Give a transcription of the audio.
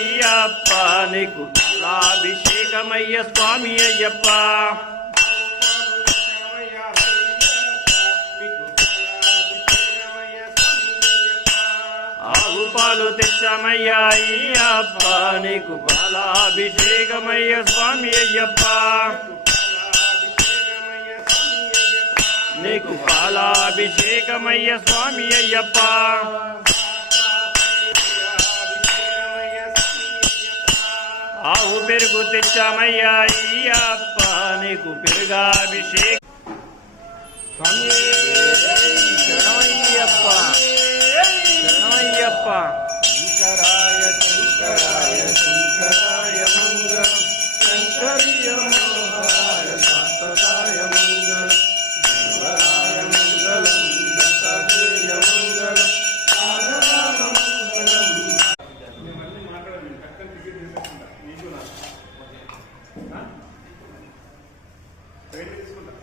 అయ్యప్ప నీకు పాలాభిషేకమయ్య స్వామి అయ్యప్ప ఆవు పాలు తెచ్చామయ్యా అయ్యప్ప నీకు పాలాభిషేకమయ్య స్వామి అయ్యప్ప నీకు పాలాభిషేకమయ్య స్వామి అయ్యప్ప ఆవు పెరుగు తెచ్చామయ్యా అయ్యప్ప నీకు పెరుగాభిషేకం శరణమయ్యప్ప శరణమయ్యప్ప శంకరాయ శంకరాయ శంకరాయ మంగళం శంకరీయ మనోహరాయ శాశ్వతాయ మంగళం శంకరాయ మంగళం దత్తాత్రేయ మంగళం ఆదరామ మంగళం. మళ్ళీ మాట్లాడండి పక్కన టికెట్ తీసుకుంటా మీకు తీసుకుంటా